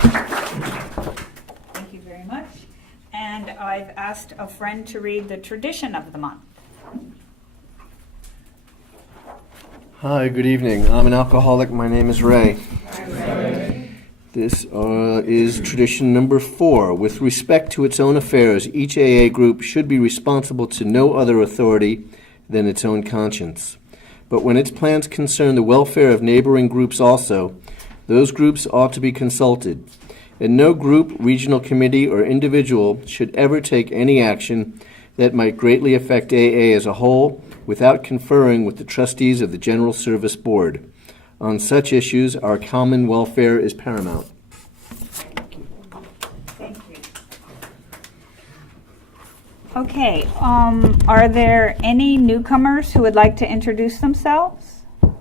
Thank you very much. And I've asked a friend to read the tradition of the month. Hi, good evening. I'm an alcoholic. My name is Ray. This is tradition number 4. With respect to its own affairs, each AA group should be responsible to no other authority than its own conscience. But when its plans concern the welfare of neighboring groups also, those groups ought to be consulted. And no group, regional committee, or individual should ever take any action that might greatly affect AA as a whole without conferring with the trustees of the General Service Board. On such issues, our common welfare is paramount. Thank you. Okay, are there any newcomers who would like to introduce themselves? Well,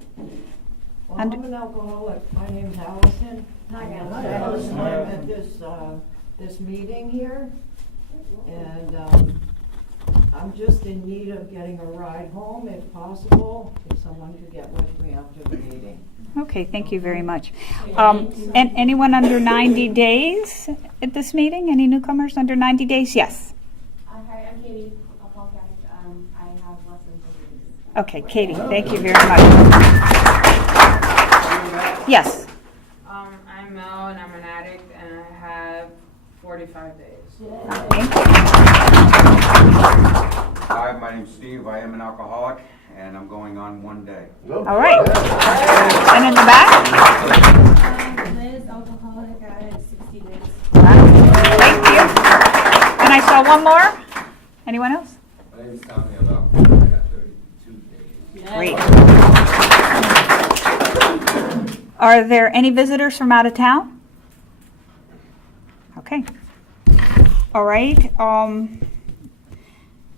I'm an alcoholic. My name's Allison. Hi, Allison. I'm at this meeting here, and I'm just in need of getting a ride home, if possible, if someone could get with me after the meeting. Okay, thank you very much. And anyone under 90 days at this meeting? Any newcomers under 90 days? Yes. Hi, I'm Katie. I'll apologize. I have less than 2 weeks. Okay, Katie, thank you very much. Yes. I'm Mel, and I'm an addict, and I have 45 days. Okay. Hi, my name's Steve. I am an alcoholic, and I'm going on 1 day. All right. And in the back? Liz, alcoholic, I had 60 days. Thank you. And I saw one more. Anyone else? My name is Tommy. I'm alcoholic. I got 32 days. Great. Are there any visitors from out of town? Okay. All right.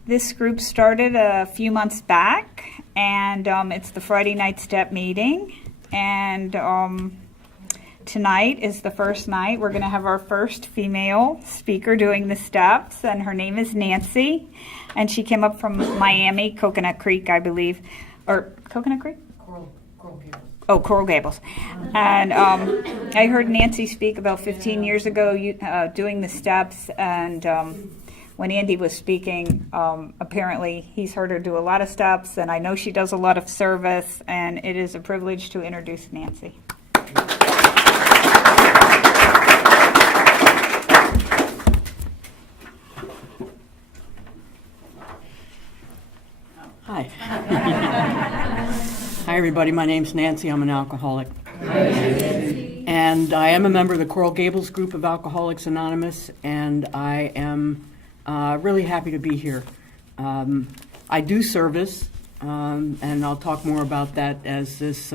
This group started a few months back, and it's the Friday night step meeting. And tonight is the first night. We're going to have our first female speaker doing the steps, and her name is Nancy. And she came up from Miami, Coconut Creek, I believe. Or Coconut Creek? Coral Gables. Oh, Coral Gables. And I heard Nancy speak about 15 years ago doing the steps, and when Andy was speaking, apparently he's heard her do a lot of steps, and I know she does a lot of service, and it is a privilege to introduce Nancy. Hi. Hi, everybody. My name's Nancy. I'm an alcoholic. And I am a member of the Coral Gables group of Alcoholics Anonymous, and I am really happy to be here. I do service, and I'll talk more about that as this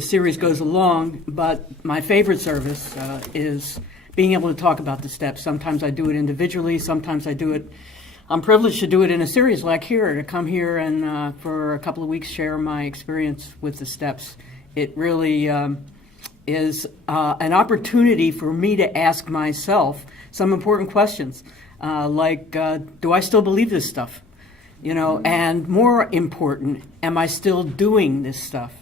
series goes along, but my favorite service is being able to talk about the steps. Sometimes I do it individually, sometimes I do it. I'm privileged to do it in a series like here, to come here and for a couple of weeks share my experience with the steps. It really is an opportunity for me to ask myself some important questions, like, do I still believe this stuff? You know, and more important, am I still doing this stuff?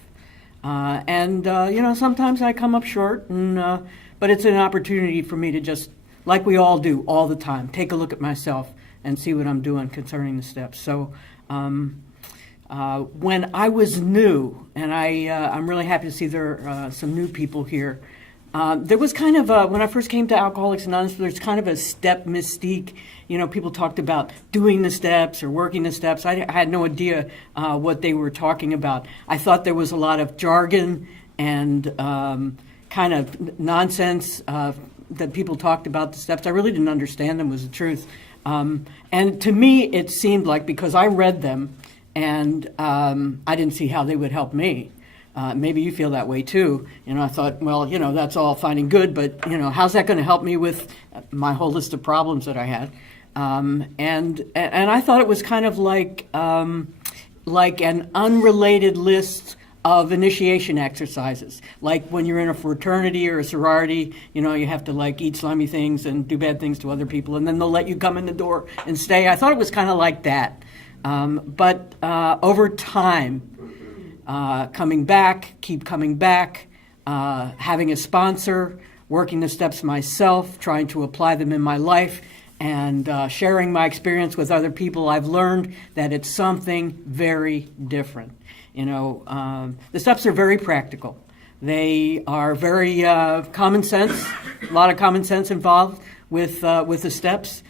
And you know, sometimes I come up short, and but it's an opportunity for me to just, like we all do all the time, take a look at myself and see what I'm doing concerning the steps. So when I was new, and I'm really happy to see there are some new people here, there was kind of when I first came to Alcoholics Anonymous, there's kind of a step mystique. You know, people talked about doing the steps or working the steps. I had no idea what they were talking about. I thought there was a lot of jargon and kind of nonsense that people talked about the steps. I really didn't understand them, was the truth. And to me, it seemed like, because I read them and I didn't see how they would help me. Maybe you feel that way too. You know, I thought, well, you know, that's all fine and good, but you know, how's that going to help me with my whole list of problems that I had? And I thought it was kind of like an unrelated list of initiation exercises. Like when you're in a fraternity or a sorority, you know, you have to like eat slimy things and do bad things to other people, and then they'll let you come in the door and stay. I thought it was kind of like that. But over time, keep coming back, having a sponsor, working the steps myself, trying to apply them in my life, and sharing my experience with other people, I've learned that it's something very different. The steps are very practical. They are very common sense, a lot of common sense involved with the steps.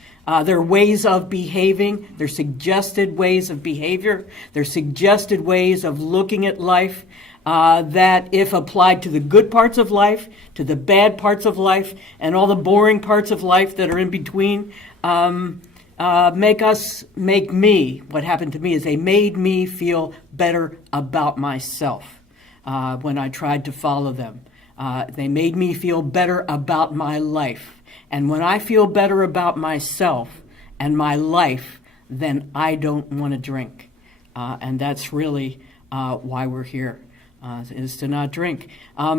They're ways of behaving. They're suggested ways of behavior. They're suggested ways of looking at life that, if applied to the good parts of life, to the bad parts of life, and all the boring parts of life that are in between, what happened to me is they made me feel better about myself when I tried to follow them. They made me feel better about my life. And when I feel better about myself and my life, then I don't want to drink. And that's really why we're here, is to not drink. I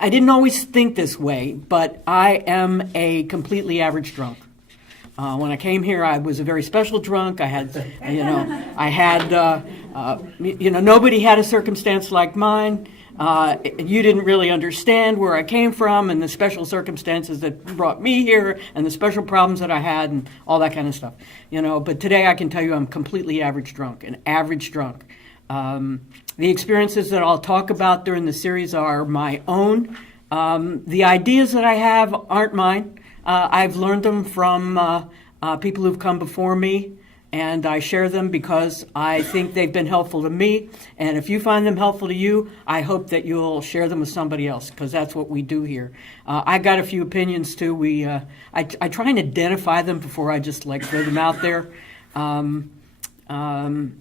didn't always think this way, but I am a completely average drunk. When I came here, I was a very special drunk. Nobody had a circumstance like mine. You didn't really understand where I came from and the special circumstances that brought me here and the special problems that I had and all that kind of stuff. But today I can tell you I'm completely average drunk, an average drunk. The experiences that I'll talk about during the series are my own. The ideas that I have aren't mine. I've learned them from people who've come before me, and I share them because I think they've been helpful to me. And if you find them helpful to you, I hope that you'll share them with somebody else, because that's what we do here. I got a few opinions too. I try and identify them before I just throw them out there.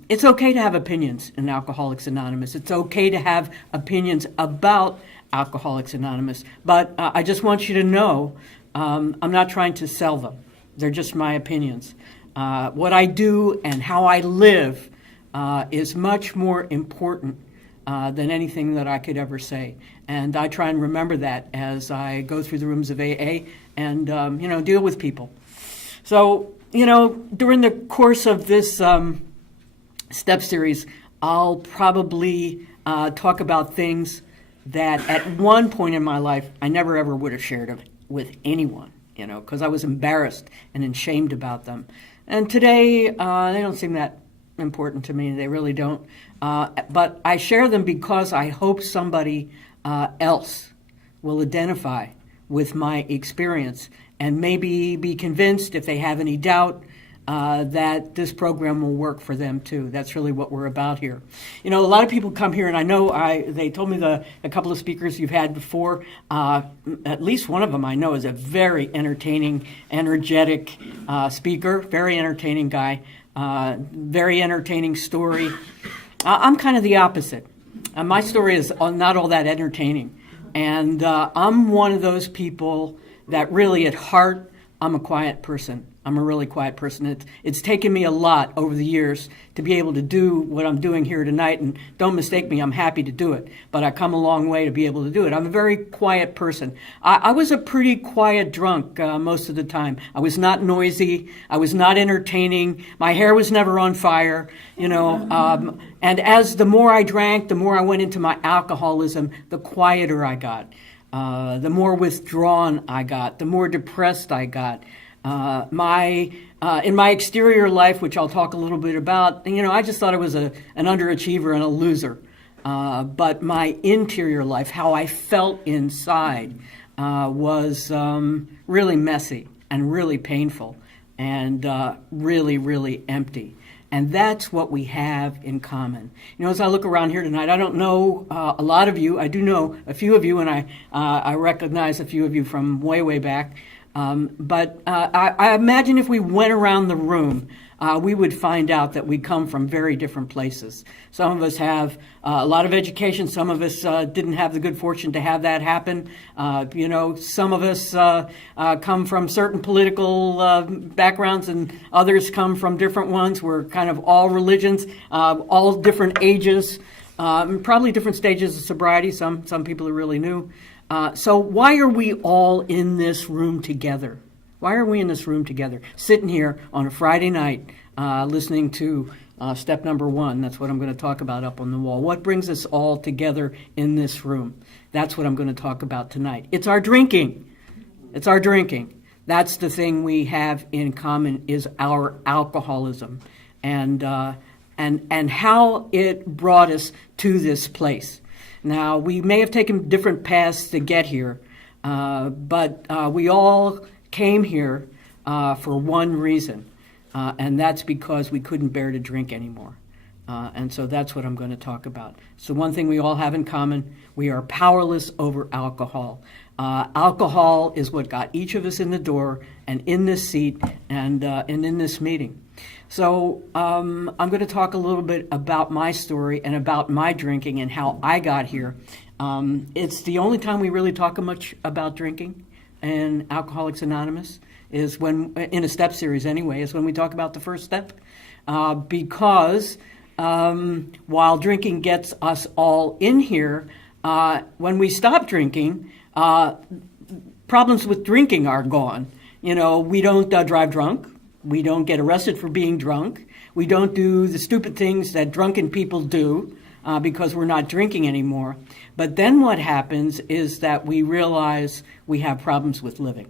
It's okay to have opinions in Alcoholics Anonymous. It's okay to have opinions about Alcoholics Anonymous. But I just want you to know I'm not trying to sell them. They're just my opinions. What I do and how I live is much more important than anything that I could ever say. And I try and remember that as I go through the rooms of AA and, deal with people. So, during the course of this step series, I'll probably talk about things that at one point in my life I never ever would have shared with anyone, because I was embarrassed and ashamed about them. And today, they don't seem that important to me. They really don't. But I share them because I hope somebody else will identify with my experience and maybe be convinced, if they have any doubt, that this program will work for them too. That's really what we're about here. A lot of people come here, and I know they told me a couple of speakers you've had before, at least one of them I know is a very entertaining, energetic speaker, very entertaining guy, very entertaining story. I'm kind of the opposite. My story is not all that entertaining. And I'm one of those people that really at heart, I'm a quiet person. I'm a really quiet person. It's taken me a lot over the years to be able to do what I'm doing here tonight, and don't mistake me, I'm happy to do it, but I come a long way to be able to do it. I'm a very quiet person. I was a pretty quiet drunk most of the time. I was not noisy. I was not entertaining. My hair was never on fire, and as the more I drank, the more I went into my alcoholism, the quieter I got. The more withdrawn I got, the more depressed I got. In my exterior life, which I'll talk a little bit about, I just thought I was an underachiever and a loser. But my interior life, how I felt inside, was really messy and really painful and really, really empty. And that's what we have in common. As I look around here tonight, I don't know a lot of you. I do know a few of you, and I recognize a few of you from way, way back. But I imagine if we went around the room, we would find out that we come from very different places. Some of us have a lot of education. Some of us didn't have the good fortune to have that happen. Some of us come from certain political backgrounds, and others come from different ones. We're kind of all religions, all different ages, probably different stages of sobriety. Some people are really new. So why are we all in this room together? Why are we in this room together, sitting here on a Friday night, listening to step number 1? That's what I'm going to talk about up on the wall. What brings us all together in this room? That's what I'm going to talk about tonight. It's our drinking. It's our drinking. That's the thing we have in common is our alcoholism and how it brought us to this place. Now, we may have taken different paths to get here, but we all came here for one reason, and that's because we couldn't bear to drink anymore. And so that's what I'm going to talk about. So one thing we all have in common, we are powerless over alcohol. Alcohol is what got each of us in the door and in this seat and in this meeting. So I'm going to talk a little bit about my story and about my drinking and how I got here. It's the only time we really talk much about drinking in Alcoholics Anonymous is when, in a step series anyway, is when we talk about the first step. Because while drinking gets us all in here, when we stop drinking, problems with drinking are gone. You know, we don't drive drunk. We don't get arrested for being drunk. We don't do the stupid things that drunken people do because we're not drinking anymore. But then what happens is that we realize we have problems with living.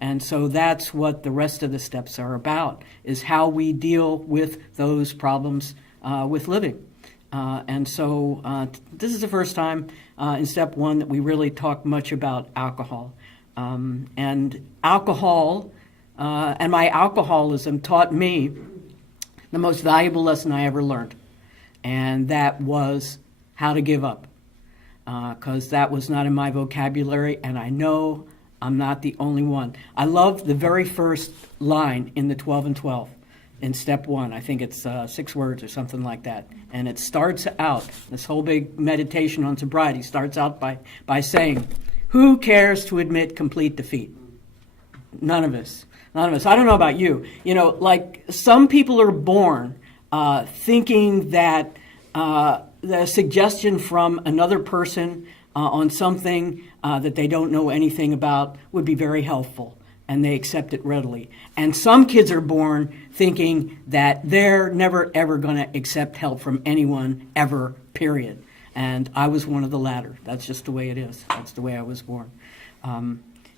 And so that's what the rest of the steps are about, is how we deal with those problems with living. And so this is the first time in step one that we really talk much about alcohol. And alcohol and my alcoholism taught me the most valuable lesson I ever learned. And that was how to give up. Because that was not in my vocabulary, and I know I'm not the only one. I love the very first line in the 12 and 12 in step one. I think it's 6 words or something like that. And it starts out, this whole big meditation on sobriety starts out by saying, who cares to admit complete defeat? None of us. None of us. I don't know about you. You know, like some people are born thinking that the suggestion from another person on something that they don't know anything about would be very helpful, and they accept it readily. And some kids are born thinking that they're never, ever going to accept help from anyone, ever, period. And I was one of the latter. That's just the way it is. That's the way I was born.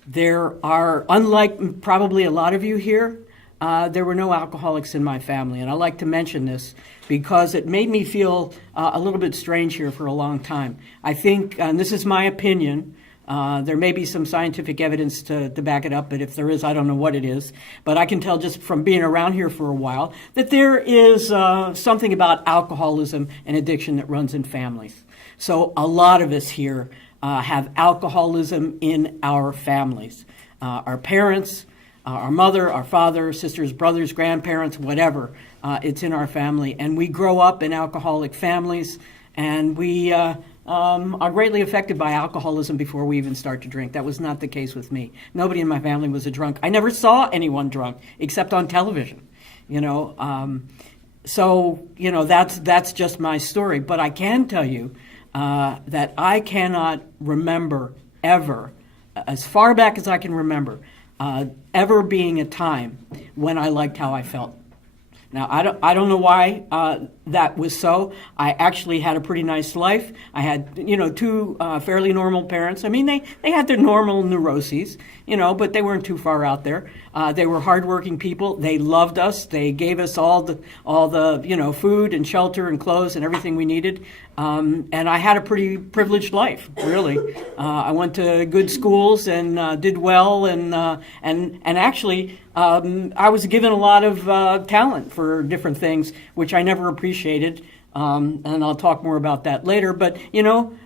There are, unlike probably a lot of you here, there were no alcoholics in my family. And I like to mention this because it made me feel a little bit strange here for a long time. I think, and this is my opinion, there may be some scientific evidence to back it up, but if there is, I don't know what it is. But I can tell just from being around here for a while that there is something about alcoholism and addiction that runs in families. So a lot of us here have alcoholism in our families. Our parents, our mother, our father, sisters, brothers, grandparents, whatever, it's in our family. And we grow up in alcoholic families, and we are greatly affected by alcoholism before we even start to drink. That was not the case with me. Nobody in my family was a drunk. I never saw anyone drunk except on television, you know. So, you know, that's just my story. But I can tell you that I cannot remember ever, as far back as I can remember, ever being a time when I liked how I felt. Now, I don't know why that was so. I actually had a pretty nice life. I had, you know, 2 fairly normal parents. I mean, they had their normal neuroses, you know, but they weren't too far out there. They were hardworking people. They loved us. They gave us all the you know, food and shelter and clothes and everything we needed. And I had a pretty privileged life, really. I went to good schools and did well, and actually I was given a lot of talent for different things, which I never appreciated. And I'll talk more about that later. But you know,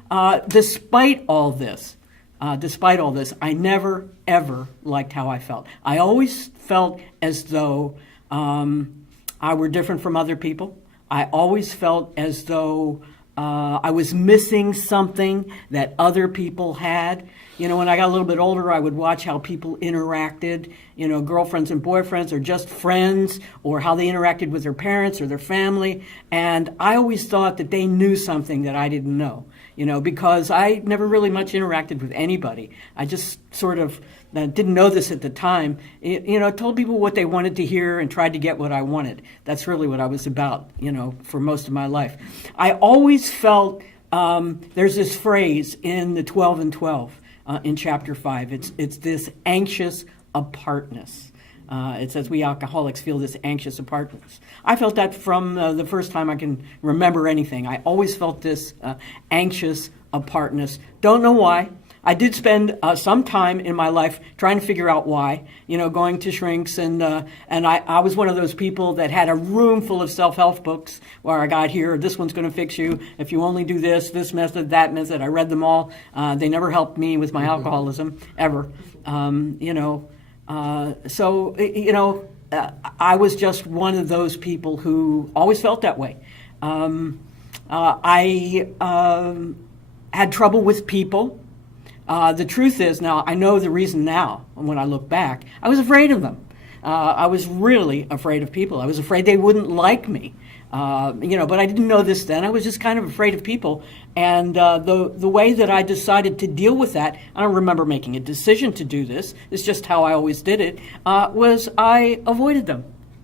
despite all this, I never ever liked how I felt. I always felt as though I were different from other people. I always felt as though I was missing something that other people had. You know, when I got a little bit older, I would watch how people interacted, you know, girlfriends and boyfriends or just friends, or how they interacted with their parents or their family. And I always thought that they knew something that I didn't know, you know, because I never really much interacted with anybody. I just sort of didn't know this at the time. You know, told people what they wanted to hear and tried to get what I wanted. That's really what I was about, you know, for most of my life. I always felt there's this phrase in the 12 and 12 in chapter 5. It's this anxious apartness. It says we alcoholics feel this anxious apartness. I felt that from the first time I can remember anything. I always felt this anxious apartness. Don't know why. I did spend some time in my life trying to figure out why, going to shrinks, and I was one of those people that had a room full of self-help books where I got here, this one's going to fix you, if you only do this method, that method. I read them all. They never helped me with my alcoholism, ever. I was just one of those people who always felt that way. I had trouble with people. The truth is, now, I know the reason now, when I look back, I was afraid of them. I was really afraid of people. I was afraid they wouldn't like me. But I didn't know this then. I was just kind of afraid of people. And the way that I decided to deal with that, I don't remember making a decision to do this, it's just how I always did it, was I avoided them.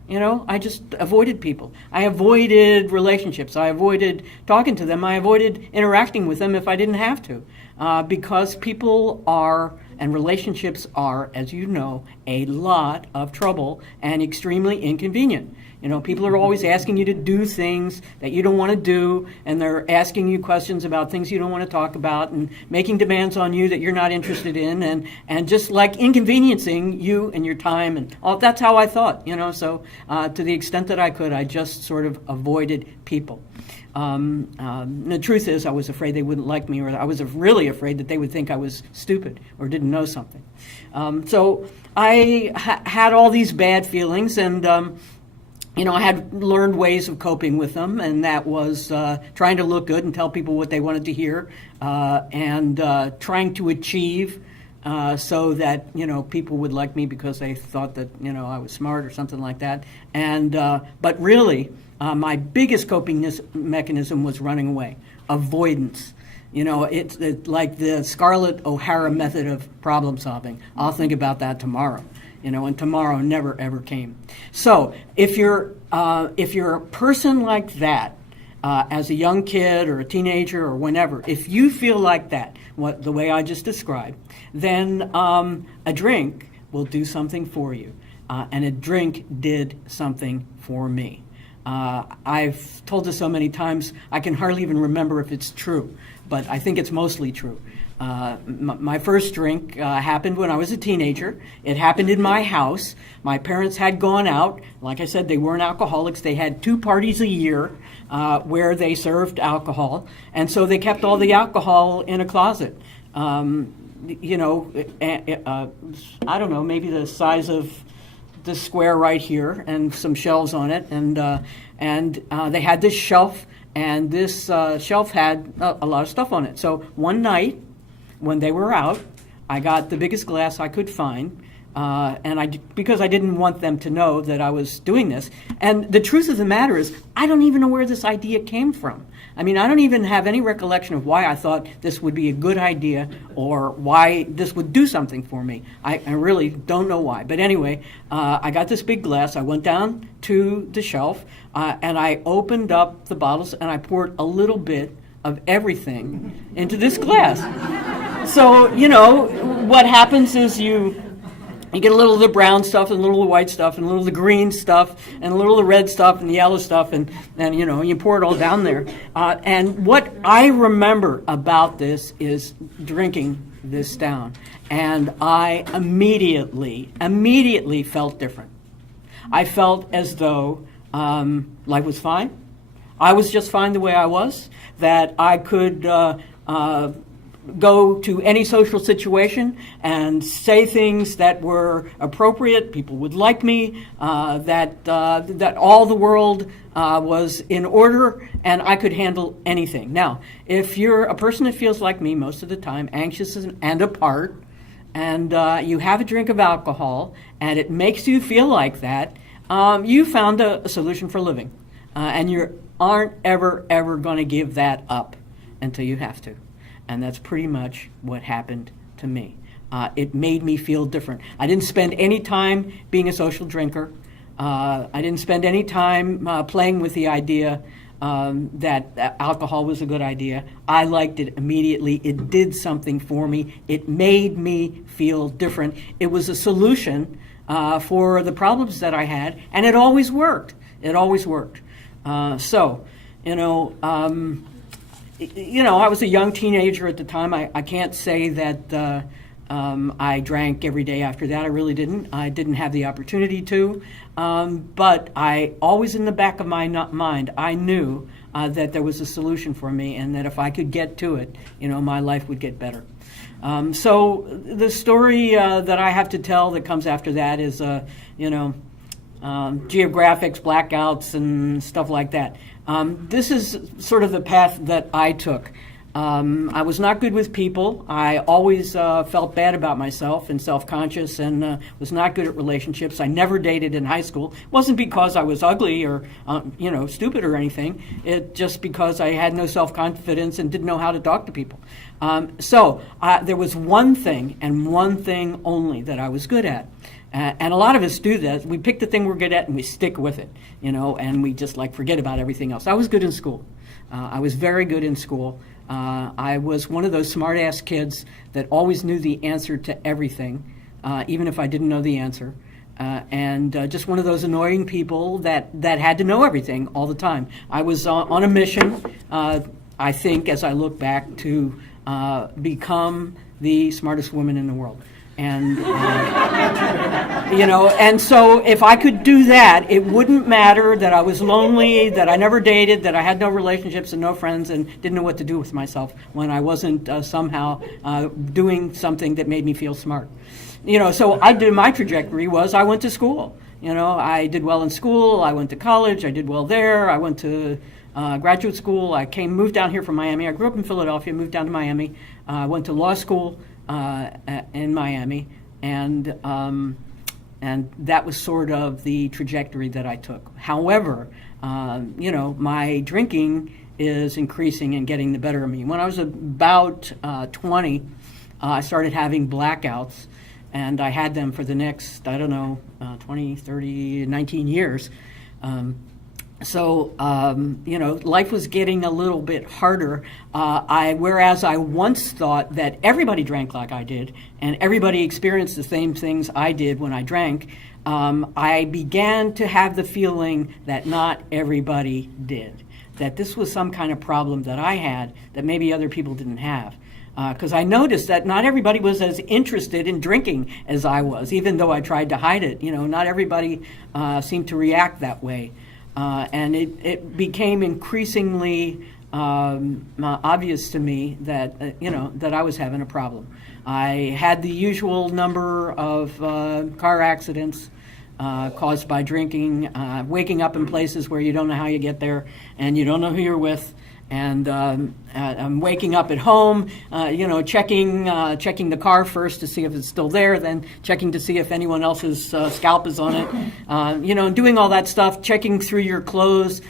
I just avoided people. I avoided relationships. I avoided talking to them. I avoided interacting with them if I didn't have to. Because people are, and relationships are, as you know, a lot of trouble and extremely inconvenient. People are always asking you to do things that you don't want to do, and they're asking you questions about things you don't want to talk about, and making demands on you that you're not interested in, and just like inconveniencing you and your time, and all. That's how I thought, So to the extent that I could, I just sort of avoided people. The truth is, I was afraid they wouldn't like me, or I was really afraid that they would think I was stupid or didn't know something. So I had all these bad feelings, and I had learned ways of coping with them, and that was trying to look good and tell people what they wanted to hear, and trying to achieve so that people would like me because they thought that I was smart or something like that. And but really, my biggest coping mechanism was running away, avoidance. It's like the Scarlett O'Hara method of problem solving. I'll think about that tomorrow. And tomorrow never ever came. So if you're a person like that, as a young kid or a teenager or whenever, if you feel like that, the way I just described, then a drink will do something for you, and a drink did something for me. I've told this so many times I can hardly even remember if it's true, but I think it's mostly true. My first drink happened when I was a teenager. It happened in my house. My parents had gone out. Like I said, they weren't alcoholics. They had 2 parties a year where they served alcohol. And so they kept all the alcohol in a closet. I don't know, maybe the size of this square right here, and some shelves on it. And they had this shelf, and this shelf had a lot of stuff on it. So one night, when they were out, I got the biggest glass I could find, because I didn't want them to know that I was doing this. And the truth of the matter is, I don't even know where this idea came from. I mean, I don't even have any recollection of why I thought this would be a good idea or why this would do something for me. I really don't know why. But anyway, I got this big glass. I went down to the shelf, and I opened up the bottles, and I poured a little bit of everything into this glass. So, what happens is you get a little of the brown stuff and a little of the white stuff and a little of the green stuff and a little of the red stuff and the yellow stuff, and you pour it all down there. And what I remember about this is drinking this down. And I immediately felt different. I felt as though life was fine. I was just fine the way I was, that I could go to any social situation and say things that were appropriate, people would like me, that all the world was in order, and I could handle anything. Now, if you're a person that feels like me most of the time, anxious and apart, and you have a drink of alcohol, and it makes you feel like that, you found a solution for living. And you aren't ever going to give that up until you have to. And that's pretty much what happened to me. It made me feel different. I didn't spend any time being a social drinker. I didn't spend any time playing with the idea that alcohol was a good idea. I liked it immediately. It did something for me. It made me feel different. It was a solution for the problems that I had, and it always worked. It always worked. So, I was a young teenager at the time. I can't say that I drank every day after that. I really didn't. I didn't have the opportunity to. But I always in the back of my mind, I knew that there was a solution for me, and that if I could get to it, my life would get better. So the story that I have to tell that comes after that is, geographics, blackouts, and stuff like that. This is sort of the path that I took. I was not good with people. I always felt bad about myself and self-conscious, and was not good at relationships. I never dated in high school. It wasn't because I was ugly or stupid or anything. It just because I had no self-confidence and didn't know how to talk to people. So there was one thing and one thing only that I was good at. And a lot of us do that. We pick the thing we're good at and we stick with it, and we just forget about everything else. I was good in school. I was very good in school. I was one of those smart-ass kids that always knew the answer to everything, even if I didn't know the answer. And just one of those annoying people that had to know everything all the time. I was on a mission, I think, as I look back, to become the smartest woman in the world. And, and so if I could do that, it wouldn't matter that I was lonely, that I never dated, that I had no relationships and no friends and didn't know what to do with myself when I wasn't somehow doing something that made me feel smart. So I did, my trajectory was I went to school. I did well in school, I went to college, I did well there, I went to graduate school, moved down here from Miami. I grew up in Philadelphia, moved down to Miami, went to law school in Miami, and that was sort of the trajectory that I took. However, my drinking is increasing and getting the better of me. When I was about 20, I started having blackouts, and I had them for the next, 20, 30, 19 years. So, life was getting a little bit harder. Whereas I once thought that everybody drank like I did, and everybody experienced the same things I did when I drank, I began to have the feeling that not everybody did. That this was some kind of problem that I had that maybe other people didn't have. Because I noticed that not everybody was as interested in drinking as I was, even though I tried to hide it. Not everybody seemed to react that way. And it became increasingly obvious to me that that I was having a problem. I had the usual number of car accidents caused by drinking, waking up in places where you don't know how you get there, and you don't know who you're with. And I'm waking up at home, checking the car first to see if it's still there, then checking to see if anyone else's scalp is on it, and doing all that stuff, checking through your clothes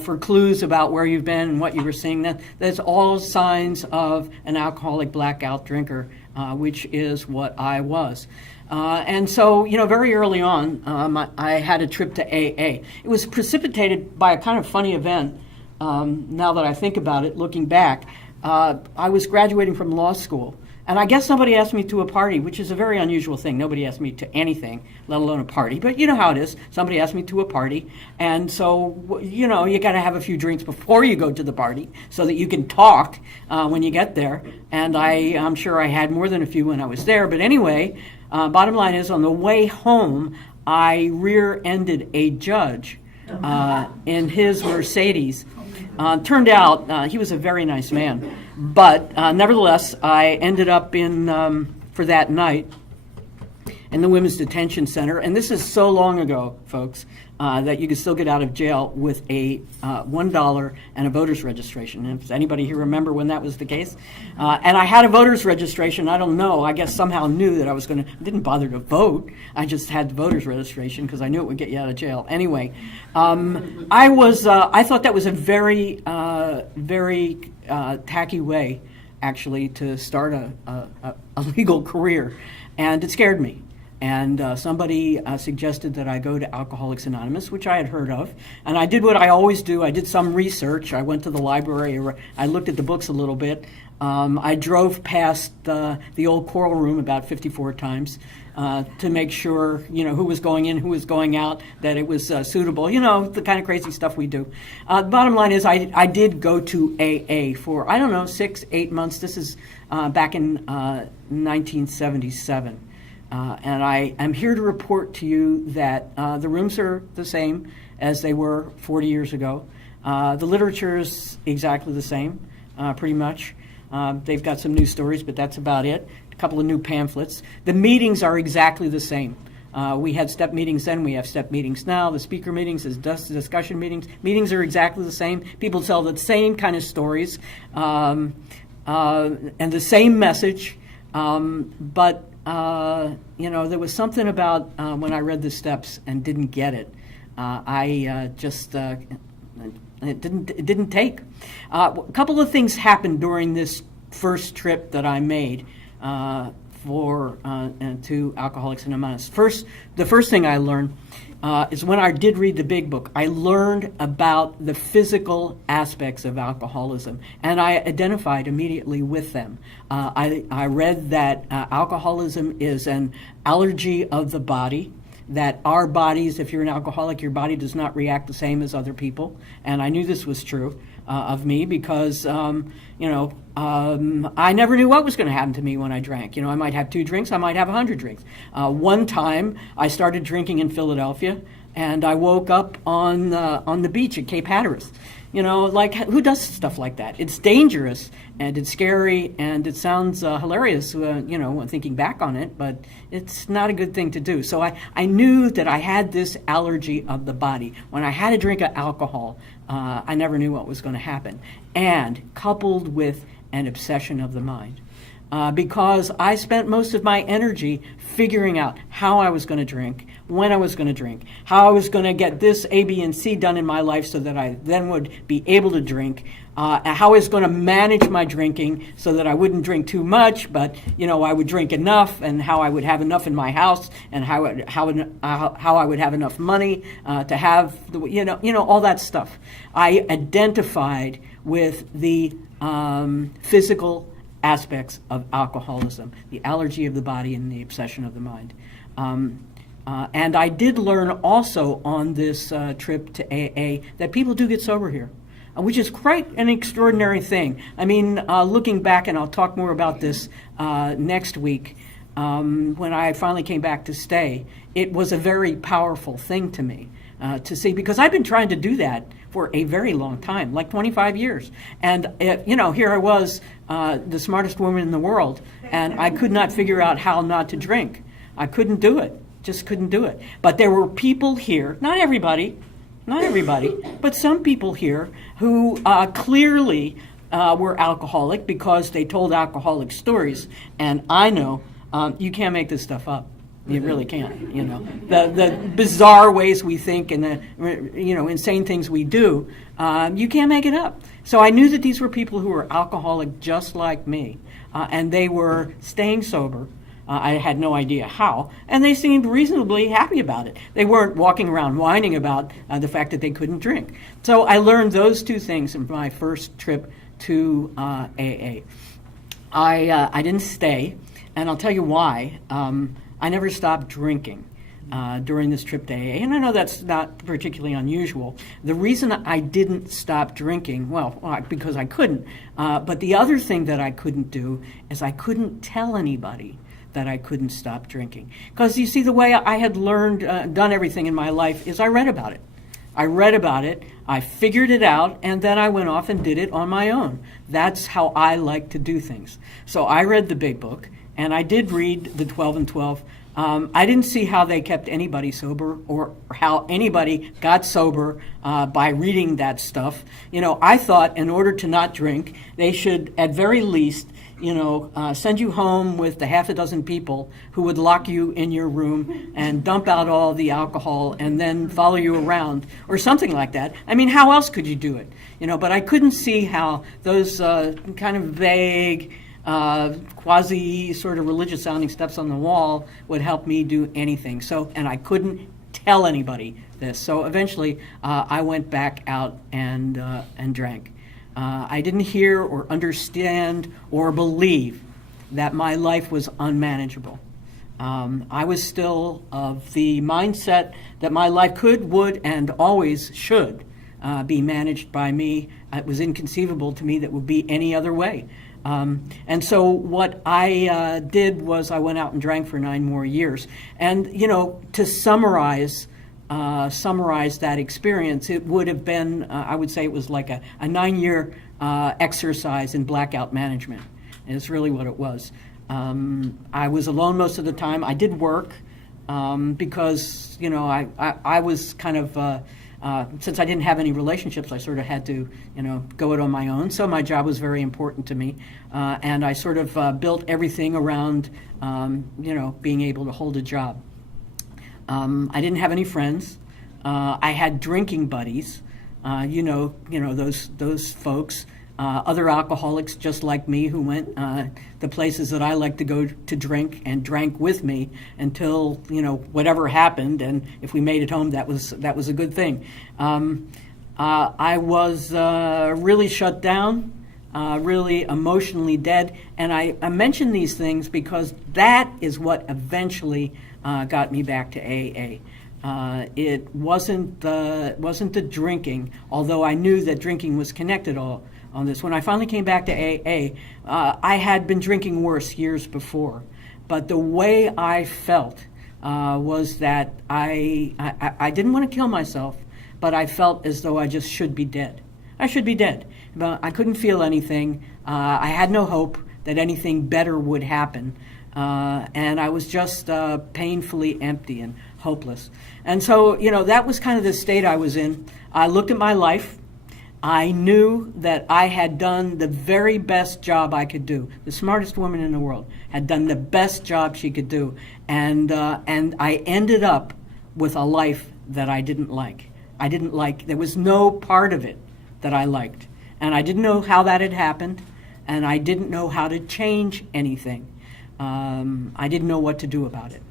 for clues about where you've been and what you were seeing. That's all signs of an alcoholic blackout drinker, which is what I was. And so, very early on, I had a trip to AA. It was precipitated by a kind of funny event. Now that I think about it, looking back, I was graduating from law school, and I guess somebody asked me to a party, which is a very unusual thing. Nobody asked me to anything, let alone a party. But you know how it is. Somebody asked me to a party, and so, you got to have a few drinks before you go to the party so that you can talk when you get there. And I'm sure I had more than a few when I was there. But anyway, bottom line is, on the way home, I rear-ended a judge in his Mercedes. Turned out he was a very nice man, but nevertheless, I ended up for that night in the Women's Detention Center, and this is so long ago, folks, that you can still get out of jail with a $1 and a voter's registration. And does anybody here remember when that was the case? And I had a voter's registration. I don't know. I guess somehow knew that I didn't bother to vote. I just had the voter's registration because I knew it would get you out of jail. Anyway, I thought that was a very, very tacky way, actually, to start a legal career. And it scared me. And somebody suggested that I go to Alcoholics Anonymous, which I had heard of. And I did what I always do. I did some research. I went to the library. I looked at the books a little bit. I drove past the old Coral Room about 54 times to make sure, who was going in, who was going out, that it was suitable. The kind of crazy stuff we do. The bottom line is I did go to AA for, 6-8 months. This is back in 1977. And I am here to report to you that the rooms are the same as they were 40 years ago. The literature is exactly the same, pretty much. They've got some new stories, but that's about it. A couple of new pamphlets. The meetings are exactly the same. We had step meetings then. We have step meetings now. The speaker meetings, the discussion meetings. Meetings are exactly the same. People tell the same kind of stories and the same message. But there was something about when I read the steps and didn't get it. It didn't take. A couple of things happened during this first trip that I made to Alcoholics Anonymous. The first thing I learned is when I did read the big book, I learned about the physical aspects of alcoholism, and I identified immediately with them. I read that alcoholism is an allergy of the body, that our bodies, if you're an alcoholic, your body does not react the same as other people, and I knew this was true of me because, I never knew what was going to happen to me when I drank. I might have 2 drinks, I might have 100 drinks. One time, I started drinking in Philadelphia, and I woke up on the beach at Cape Hatteras. Who does stuff like that? It's dangerous, and it's scary, and it sounds hilarious, when thinking back on it, but it's not a good thing to do. So I knew that I had this allergy of the body. When I had a drink of alcohol, I never knew what was going to happen. And coupled with an obsession of the mind. Because I spent most of my energy figuring out how I was going to drink, when I was going to drink, how I was going to get this A, B, and C done in my life so that I then would be able to drink, how I was going to manage my drinking so that I wouldn't drink too much, but, I would drink enough, and how I would have enough in my house, and how I would have enough money to have, all that stuff. I identified with the physical aspects of alcoholism, the allergy of the body and the obsession of the mind. And I did learn also on this trip to AA that people do get sober here, which is quite an extraordinary thing. I mean, looking back, and I'll talk more about this next week, when I finally came back to stay, it was a very powerful thing to me to see, because I've been trying to do that for a very long time, like 25 years. And, here I was, the smartest woman in the world, and I could not figure out how not to drink. I couldn't do it, just couldn't do it. But there were people here, not everybody, but some people here who clearly were alcoholic because they told alcoholic stories. And I know you can't make this stuff up. You really can't, The bizarre ways we think and the, insane things we do, you can't make it up. So I knew that these were people who were alcoholic just like me, and they were staying sober. I had no idea how, and they seemed reasonably happy about it. They weren't walking around whining about the fact that they couldn't drink. So I learned those 2 things in my first trip to AA. I didn't stay, and I'll tell you why. I never stopped drinking during this trip to AA, and I know that's not particularly unusual. The reason I didn't stop drinking, because I couldn't, but the other thing that I couldn't do is I couldn't tell anybody that I couldn't stop drinking. Because you see, the way I had learned, done everything in my life is I read about it. I figured it out, and then I went off and did it on my own. That's how I like to do things. So I read the big book, and I did read the 12 and 12. I didn't see how they kept anybody sober or how anybody got sober by reading that stuff. I thought in order to not drink, they should at very least, send you home with the half a dozen people who would lock you in your room and dump out all the alcohol and then follow you around or something like that. I mean, how else could you do it? But I couldn't see how those kind of vague quasi sort of religious sounding steps on the wall would help me do anything. So, and I couldn't tell anybody this. So eventually, I went back out and drank. I didn't hear or understand or believe that my life was unmanageable. I was still of the mindset that my life could, would, and always should be managed by me. It was inconceivable to me that would be any other way. And so what I did was I went out and drank for 9 more years. And, you know, to summarize that experience, it would have been, I would say it was like a 9-year exercise in blackout management. And it's really what it was. I was alone most of the time. I did work because, you know, I was kind of, since I didn't have any relationships, I sort of had to, you know, go it on my own. So my job was very important to me. And I sort of built everything around, you know, being able to hold a job. I didn't have any friends. I had drinking buddies, you know those folks, other alcoholics just like me who went the places that I like to go to drink and drank with me until, you know, whatever happened, and if we made it home, that was a good thing. I was really shut down, really emotionally dead, and I mention these things because that is what eventually got me back to AA. It wasn't the drinking, although I knew that drinking was connected all on this. When I finally came back to AA, I had been drinking worse years before, but the way I felt was that I didn't want to kill myself, but I felt as though I just should be dead. I should be dead. But I couldn't feel anything. I had no hope that anything better would happen. And I was just painfully empty and hopeless. And so, you know, that was kind of the state I was in. I looked at my life. I knew that I had done the very best job I could do. The smartest woman in the world had done the best job she could do. And I ended up with a life that I didn't like. There was no part of it that I liked. And I didn't know how that had happened. And I didn't know how to change anything. I didn't know what to do about it.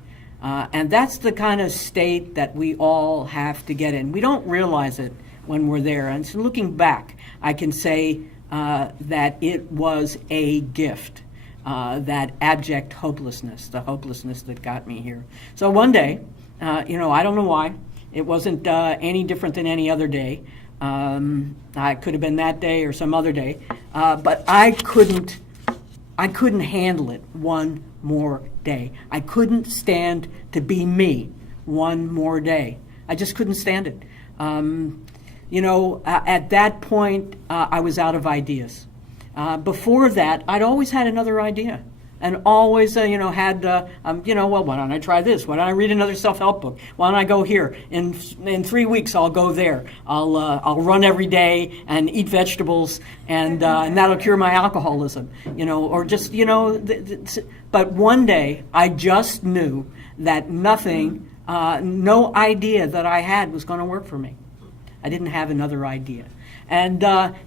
And that's the kind of state that we all have to get in. We don't realize it when we're there. And so looking back, I can say that it was a gift, that abject hopelessness, the hopelessness that got me here. So one day, you know, I don't know why, it wasn't any different than any other day. I could have been that day or some other day, but I couldn't handle it one more day. I couldn't stand to be me one more day. I just couldn't stand it. You know, at that point, I was out of ideas. Before that, I'd always had another idea. And always, you know, had, you know, well, why don't I try this? Why don't I read another self-help book? Why don't I go here? In 3 weeks, I'll go there. I'll run every day and eat vegetables, and that'll cure my alcoholism. You know, or just, you know, but one day I just knew that nothing, no idea that I had was going to work for me. I didn't have another idea, and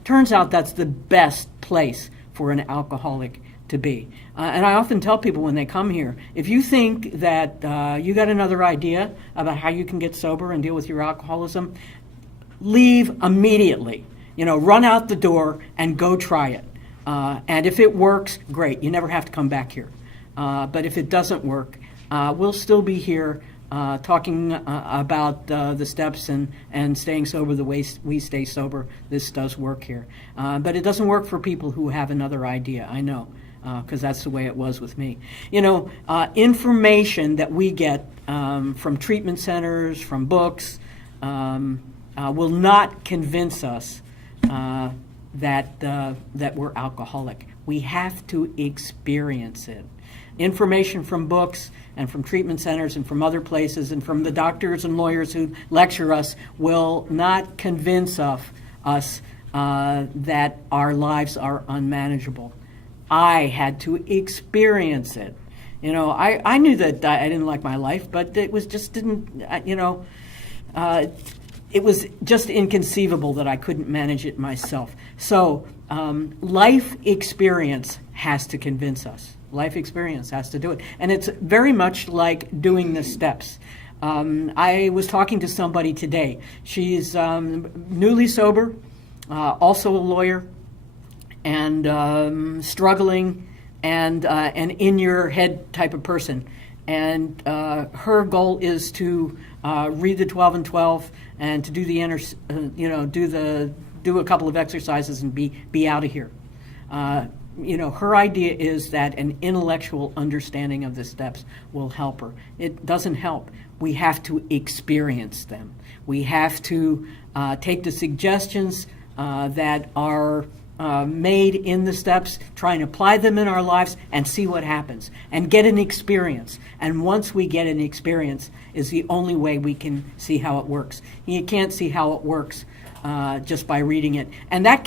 turns out that's the best place for an alcoholic to be. And I often tell people when they come here, if you think that you got another idea about how you can get sober and deal with your alcoholism, leave immediately. You know, run out the door and go try it. And if it works, great. You never have to come back here. But if it doesn't work, we'll still be here talking about the steps and staying sober the way we stay sober. This does work here. But it doesn't work for people who have another idea, I know. Because that's the way it was with me. You know, information that we get from treatment centers, from books, will not convince us that we're alcoholic. We have to experience it. Information from books and from treatment centers and from other places and from the doctors and lawyers who lecture us will not convince us that our lives are unmanageable. I had to experience it. You know, I knew that I didn't like my life, but it was just didn't, you know, it was just inconceivable that I couldn't manage it myself. So life experience has to convince us. Life experience has to do it. And it's very much like doing the steps. I was talking to somebody today. She's newly sober, also a lawyer, and struggling, and an in-your-head type of person. And her goal is to read the 12 and 12 and to do the do a couple of exercises and be out of here. Her idea is that an intellectual understanding of the steps will help her. It doesn't help. We have to experience them. We have to take the suggestions that are made in the steps, try and apply them in our lives and see what happens and get an experience. And once we get an experience is the only way we can see how it works. You can't see how it works just by reading it. And that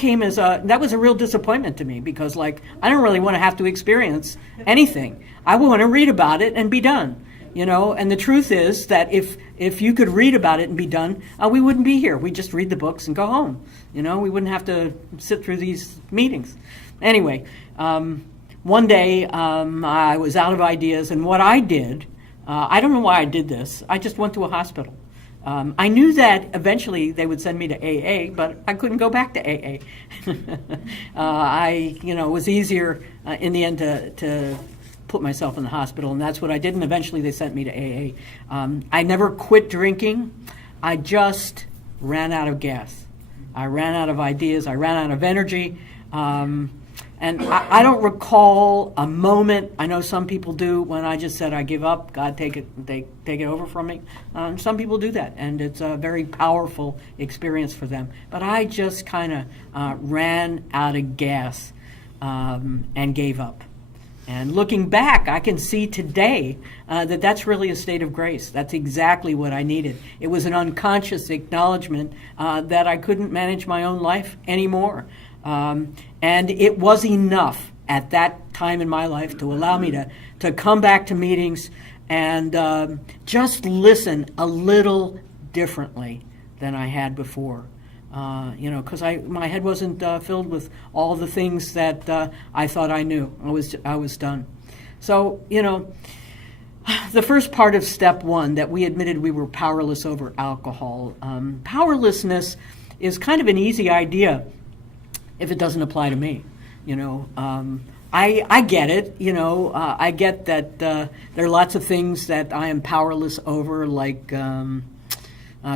was a real disappointment to me, because I don't really want to have to experience anything. I want to read about it and be done. And the truth is that if you could read about it and be done, we wouldn't be here. We'd just read the books and go home. We wouldn't have to sit through these meetings. Anyway, one day I was out of ideas, and what I did, I don't know why I did this, I just went to a hospital. I knew that eventually they would send me to AA, but I couldn't go back to AA. It was easier in the end to put myself in the hospital, and that's what I did, and eventually they sent me to AA. I never quit drinking. I just ran out of gas. I ran out of ideas. I ran out of energy. And I don't recall a moment, I know some people do, when I just said, I give up, God, take it over from me. Some people do that, and it's a very powerful experience for them. But I just kind of ran out of gas and gave up. And looking back, I can see today that that's really a state of grace. That's exactly what I needed. It was an unconscious acknowledgement that I couldn't manage my own life anymore. And it was enough at that time in my life to allow me to come back to meetings and just listen a little differently than I had before. Because my head wasn't filled with all the things that I thought I knew. I was done. So, the first part of step one, that we admitted we were powerless over alcohol. Powerlessness is kind of an easy idea if it doesn't apply to me. I get it. I get that there are lots of things that I am powerless over, like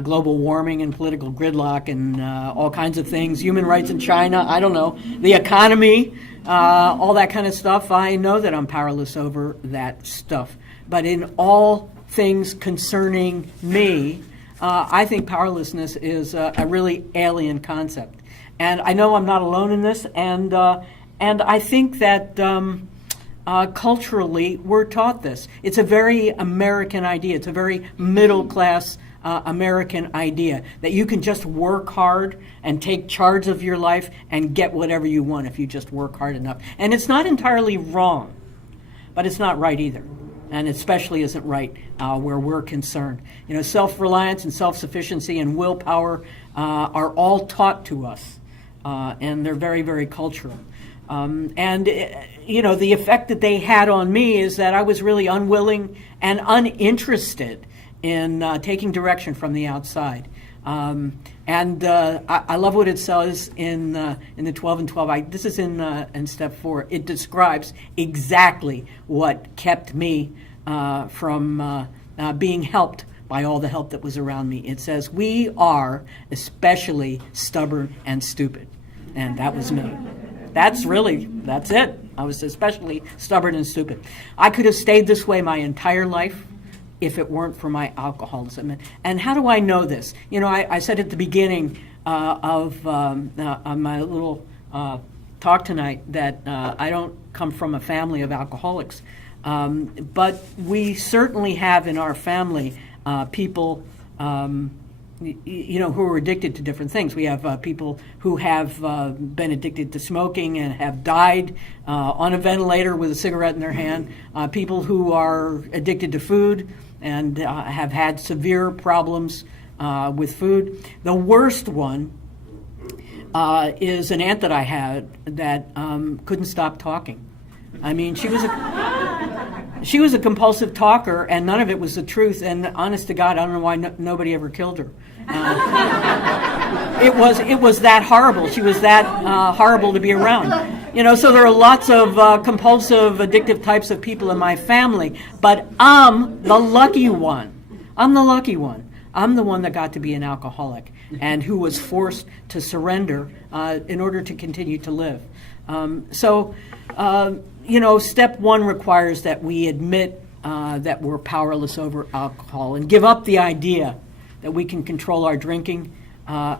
global warming and political gridlock and all kinds of things, human rights in China, I don't know, the economy, all that kind of stuff. I know that I'm powerless over that stuff. But in all things concerning me, I think powerlessness is a really alien concept. And I know I'm not alone in this, and I think that culturally we're taught this. It's a very American idea. It's a very middle-class American idea that you can just work hard and take charge of your life and get whatever you want if you just work hard enough. And it's not entirely wrong, but it's not right either. And especially isn't right where we're concerned. Self-reliance and self-sufficiency and willpower are all taught to us. And they're very, very cultural. The effect that they had on me is that I was really unwilling and uninterested in taking direction from the outside. I love what it says in the 12 and 12. This is in step 4. It describes exactly what kept me from being helped by all the help that was around me. It says, we are especially stubborn and stupid. And that was me. That's it. I was especially stubborn and stupid. I could have stayed this way my entire life if it weren't for my alcoholism. And how do I know this? I said at the beginning of my little talk tonight that I don't come from a family of alcoholics. But we certainly have in our family people who are addicted to different things. We have people who have been addicted to smoking and have died on a ventilator with a cigarette in their hand. People who are addicted to food and have had severe problems with food. The worst one is an aunt that I had that couldn't stop talking. I mean, she was a compulsive talker, and none of it was the truth. And honest to God, I don't know why nobody ever killed her. It was that horrible. She was that horrible to be around. So there are lots of compulsive, addictive types of people in my family, but I'm the lucky one. I'm the lucky one. I'm the one that got to be an alcoholic and who was forced to surrender in order to continue to live. Step one requires that we admit that we're powerless over alcohol and give up the idea that we can control our drinking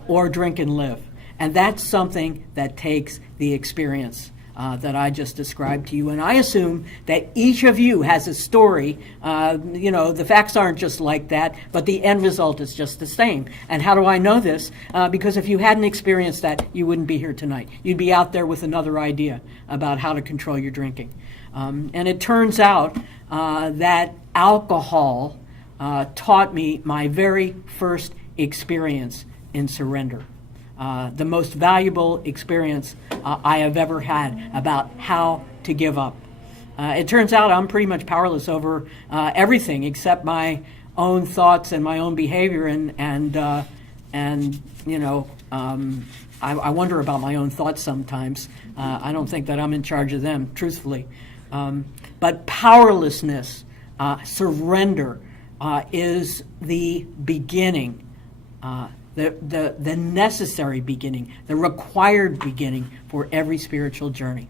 or drink and live. And that's something that takes the experience that I just described to you. And I assume that each of you has a story. The facts aren't just like that, but the end result is just the same. And how do I know this? Because if you hadn't experienced that, you wouldn't be here tonight. You'd be out there with another idea about how to control your drinking. And it turns out that alcohol taught me my very first experience in surrender. The most valuable experience I have ever had about how to give up. It turns out I'm pretty much powerless over everything except my own thoughts and my own behavior, I wonder about my own thoughts sometimes. I don't think that I'm in charge of them, truthfully. But powerlessness, surrender, is the beginning. The necessary beginning, the required beginning for every spiritual journey.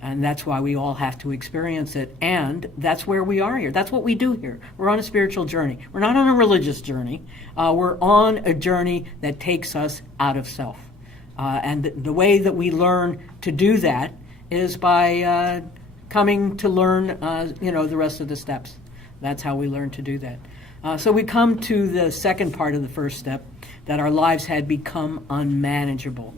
And that's why we all have to experience it. And that's where we are here. That's what we do here. We're on a spiritual journey. We're not on a religious journey. We're on a journey that takes us out of self. And the way that we learn to do that is by coming to learn, the rest of the steps. That's how we learn to do that. So we come to the second part of the first step, that our lives had become unmanageable.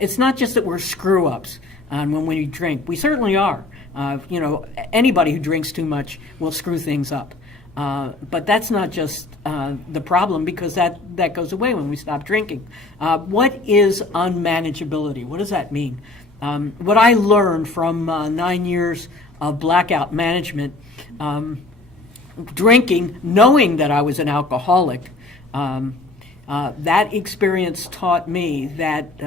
It's not just that we're screw-ups when we drink. We certainly are. Anybody who drinks too much will screw things up. But that's not just the problem, because that goes away when we stop drinking. What is unmanageability? What does that mean? What I learned from 9 years of blackout management, drinking, knowing that I was an alcoholic, that experience taught me that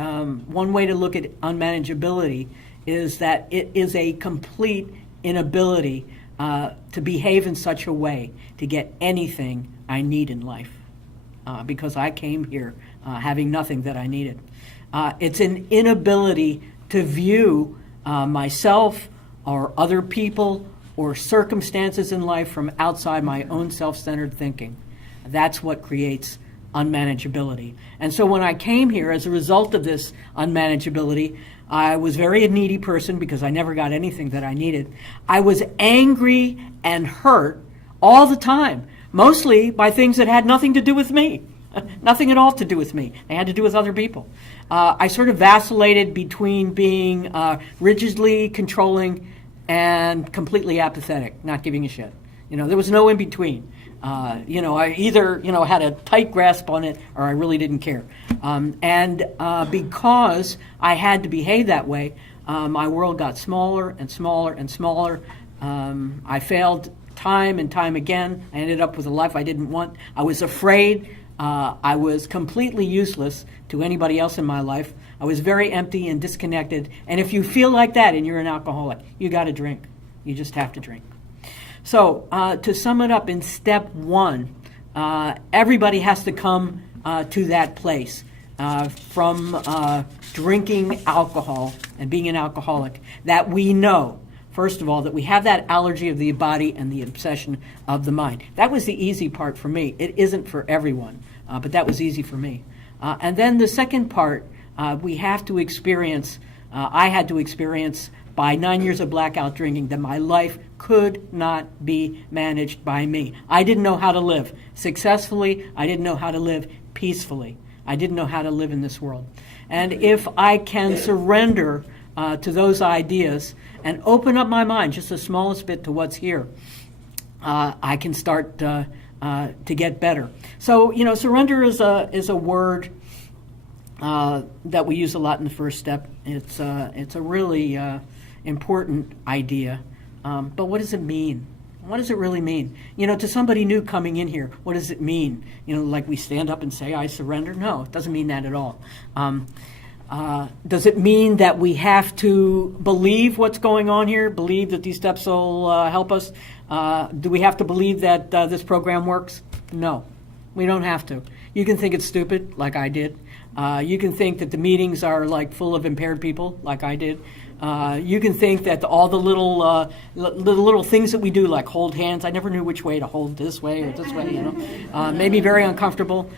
one way to look at unmanageability is that it is a complete inability to behave in such a way to get anything I need in life, because I came here having nothing that I needed. It's an inability to view myself or other people or circumstances in life from outside my own self-centered thinking. That's what creates unmanageability. And so when I came here, as a result of this unmanageability, I was very a needy person because I never got anything that I needed. I was angry and hurt all the time, mostly by things that had nothing to do with me. Nothing at all to do with me. They had to do with other people. I sort of vacillated between being rigidly controlling and completely apathetic, not giving a shit. There was no in between. I either, had a tight grasp on it or I really didn't care. Because I had to behave that way, my world got smaller and smaller and smaller. I failed time and time again. I ended up with a life I didn't want. I was afraid. I was completely useless to anybody else in my life. I was very empty and disconnected. And if you feel like that and you're an alcoholic, you got to drink. You just have to drink. So to sum it up, in step one, everybody has to come to that place from drinking alcohol and being an alcoholic, that we know, first of all, that we have that allergy of the body and the obsession of the mind. That was the easy part for me. It isn't for everyone, but that was easy for me. And then the second part, we have to experience, I had to experience by 9 years of blackout drinking, that my life could not be managed by me. I didn't know how to live successfully. I didn't know how to live peacefully. I didn't know how to live in this world. And if I can surrender to those ideas and open up my mind just the smallest bit to what's here, I can start to get better. So, surrender is a word that we use a lot in the first step. It's a really important idea. But what does it mean? What does it really mean? To somebody new coming in here, what does it mean? Like we stand up and say, I surrender? No, it doesn't mean that at all. Does it mean that we have to believe what's going on here, believe that these steps will help us? Do we have to believe that this program works? No, we don't have to. You can think it's stupid, like I did. You can think that the meetings are like full of impaired people, like I did. You can think that all the little things that we do, like hold hands. I never knew which way to hold, this way or this way. Maybe very uncomfortable.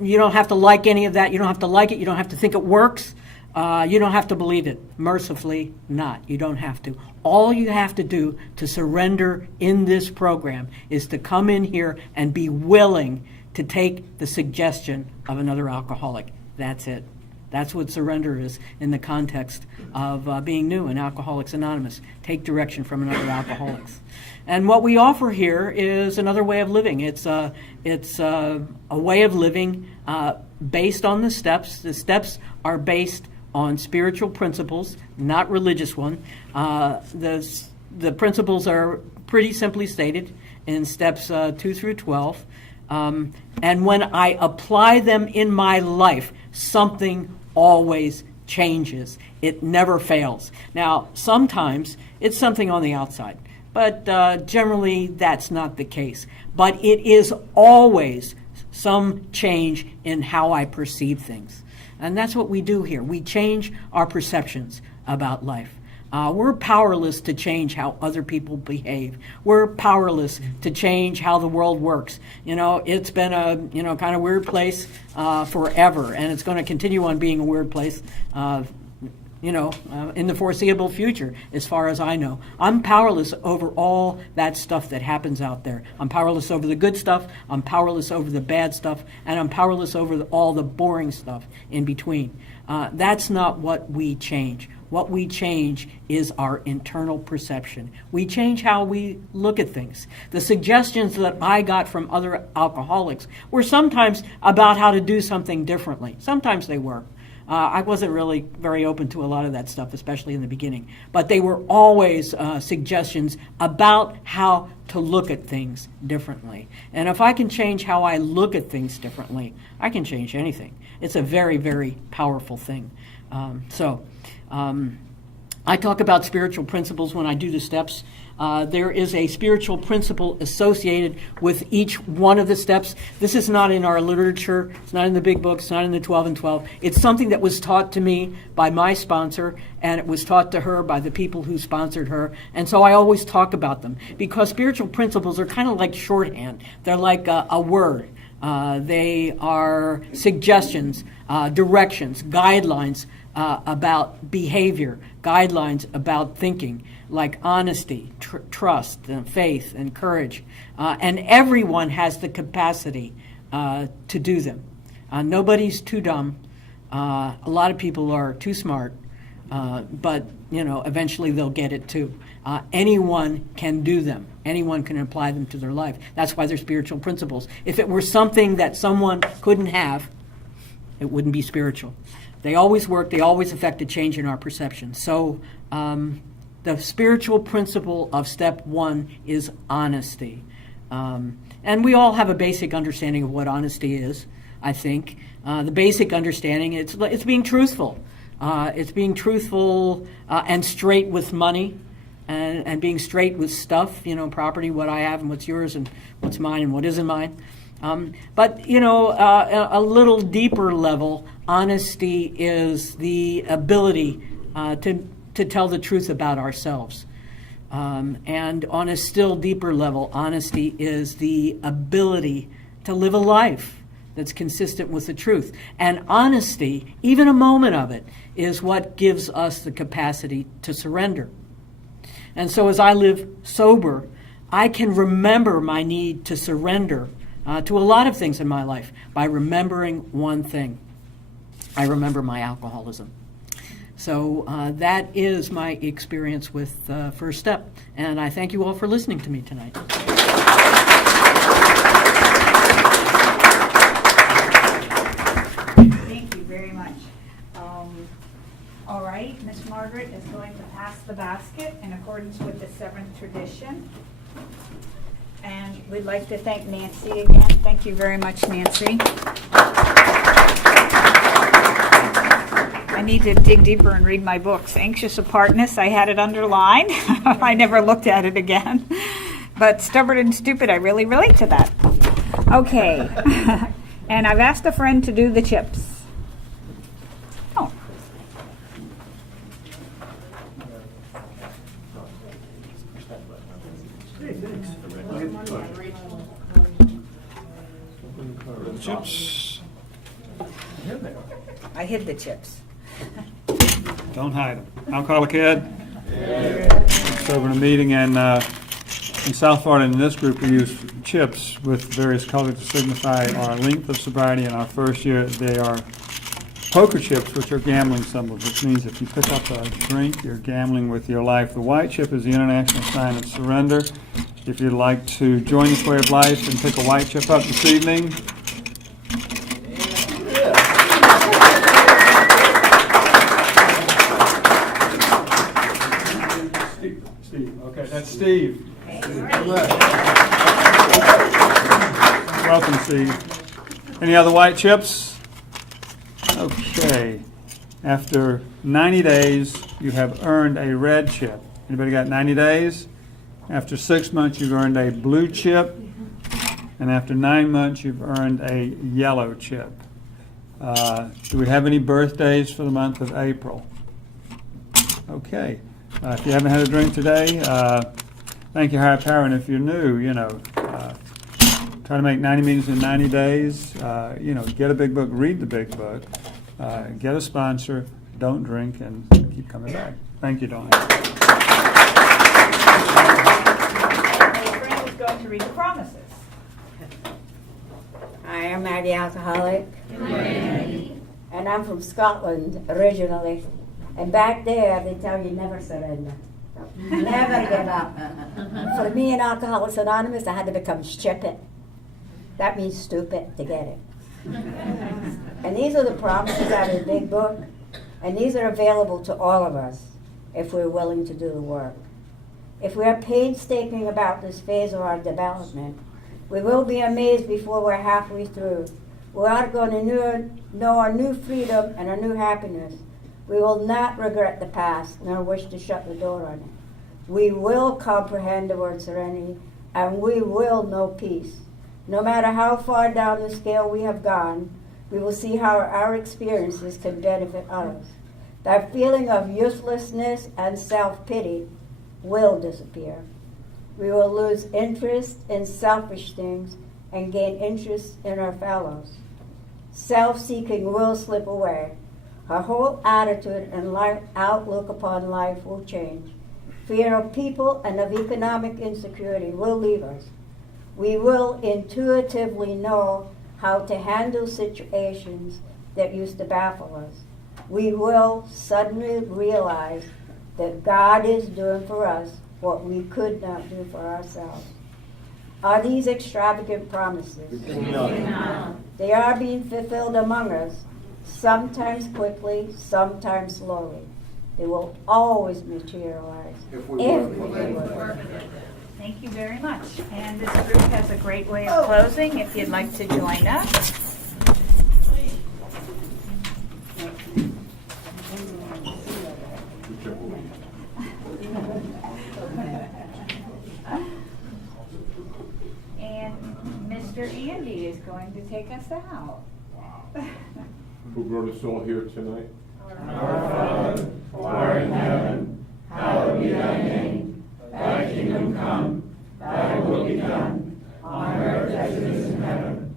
You don't have to like any of that. You don't have to like it. You don't have to think it works. You don't have to believe it. Mercifully, not. You don't have to. All you have to do to surrender in this program is to come in here and be willing to take the suggestion of another alcoholic. That's it. That's what surrender is in the context of being new in Alcoholics Anonymous. Take direction from another alcoholics. And what we offer here is another way of living. It's a way of living based on the steps. The steps are based on spiritual principles, not religious one. The principles are pretty simply stated in steps 2 through 12. And when I apply them in my life, something always changes. It never fails. Now, sometimes it's something on the outside, but generally that's not the case. But it is always some change in how I perceive things. And that's what we do here. We change our perceptions about life. We're powerless to change how other people behave. We're powerless to change how the world works. It's been a kind of weird place forever, and it's going to continue on being a weird place, in the foreseeable future, as far as I know. I'm powerless over all that stuff that happens out there. I'm powerless over the good stuff. I'm powerless over the bad stuff, and I'm powerless over all the boring stuff in between. That's not what we change. What we change is our internal perception. We change how we look at things. The suggestions that I got from other alcoholics were sometimes about how to do something differently. Sometimes they were. I wasn't really very open to a lot of that stuff, especially in the beginning. But they were always suggestions about how to look at things differently. And if I can change how I look at things differently, I can change anything. It's a very, very powerful thing. I talk about spiritual principles when I do the steps. There is a spiritual principle associated with each one of the steps. This is not in our literature. It's not in the big books. It's not in the 12 and 12. It's something that was taught to me by my sponsor, and it was taught to her by the people who sponsored her. And so I always talk about them because spiritual principles are kind of like shorthand. They're like a word. They are suggestions, directions, guidelines about behavior, guidelines about thinking, like honesty, trust, and faith, and courage. And everyone has the capacity to do them. Nobody's too dumb. A lot of people are too smart, but eventually they'll get it too. Anyone can do them. Anyone can apply them to their life. That's why they're spiritual principles. If it were something that someone couldn't have, it wouldn't be spiritual. They always work. They always affect a change in our perception. So the spiritual principle of step 1 is honesty. And we all have a basic understanding of what honesty is, I think. The basic understanding, it's being truthful. It's being truthful and straight with money and being straight with stuff, property, what I have and what's yours and what's mine and what isn't mine. But a little deeper level, honesty is the ability to tell the truth about ourselves. And on a still deeper level, honesty is the ability to live a life that's consistent with the truth. And honesty, even a moment of it, is what gives us the capacity to surrender. And so as I live sober, I can remember my need to surrender to a lot of things in my life by remembering one thing. I remember my alcoholism. So that is my experience with First Step. And I thank you all for listening to me tonight. accordance with the seventh tradition. And we'd like to thank Nancy again. Thank you very much, Nancy. I need to dig deeper and read my books. Anxious Apartness, I had it underlined. I never looked at it again. But Stubborn and Stupid, I really relate to that. Okay. And I've asked a friend to do the chips. Oh. Chips, I hid the chips. don't hide them. Alcoholic Ed. Serving a meeting in South Florida. In this group, we use chips with various colors to signify our length of sobriety. In our first year, they are poker chips, which are gambling symbols, which means if you pick up a drink, you're gambling with your life. The white chip is the international sign of surrender. If you'd like to join this way of life and pick a white chip up this evening, Steve. Okay, that's Steve. Welcome, Steve. Any other white chips? Okay. After 90 days, you have earned a red chip. Anybody got 90 days? After 6 months, you've earned a blue chip. And after 9 months, you've earned a yellow chip. Do we have any birthdays for the month of April? Okay. If you haven't had a drink today, thank you, Higher Power. And if you're new, try to make 90 meetings in 90 days. Get a big book, read the big book, get a sponsor, don't drink, and keep coming back. Thank you, Dawn. My friend is going to read the promises. Hi, I'm Maggie Alcoholic. And I'm from Scotland originally. And back there, they tell you never surrender. Never give up. For me in Alcoholics Anonymous, I had to become stupid. That means stupid to get it. And these are the promises out of the big book. And these are available to all of us if we're willing to do the work. If we are painstaking about this phase of our development, we will be amazed before we're halfway through. We are going to know our new freedom and our new happiness. We will not regret the past, nor wish to shut the door on it. We will comprehend the word serenity, and we will know peace. No matter how far down the scale we have gone, we will see how our experiences can benefit others. That feeling of uselessness and self-pity will disappear. We will lose interest in selfish things and gain interest in our fellows. Self-seeking will slip away. Our whole attitude and outlook upon life will change. Fear of people and of economic insecurity will leave us. We will intuitively know how to handle situations that used to baffle us. We will suddenly realize that God is doing for us what we could not do for ourselves. Are these extravagant promises? No. They are being fulfilled among us, sometimes quickly, sometimes slowly. They will always materialize if we work. Thank you very much. And this group has a great way of closing if you'd like to join us. And Mr. Andy is going to take us out. Who brought us all here tonight? Our Father, who art in heaven, hallowed be thy name. Thy kingdom come, thy will be done, on earth as it is in heaven.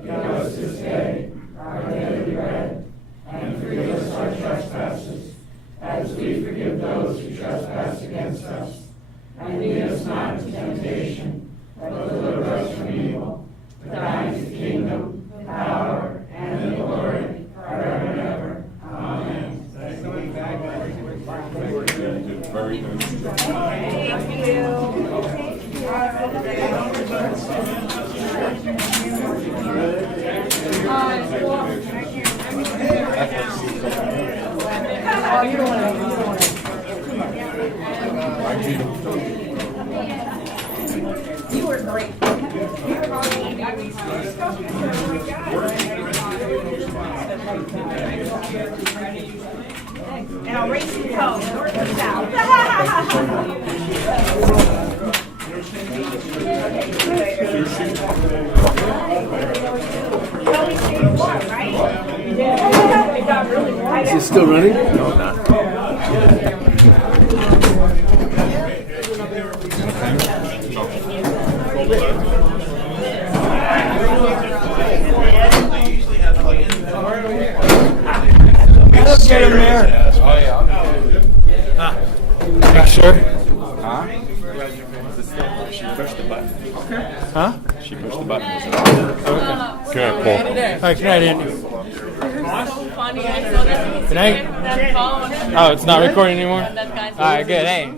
Give us this day our daily bread, and forgive us our trespasses, as we forgive those who trespass against us. And lead us not into temptation, but deliver us from evil. For thine is the kingdom, the power, and the glory, forever and ever. Amen. Very good. Thank you. Is it still running? No, not. Get him there. Thanks, sir. She pushed the button. Huh? She pushed the button. Good night, Paul. All right, good night, Andy. Good night. Oh, it's not recording anymore? All right, good. Hey.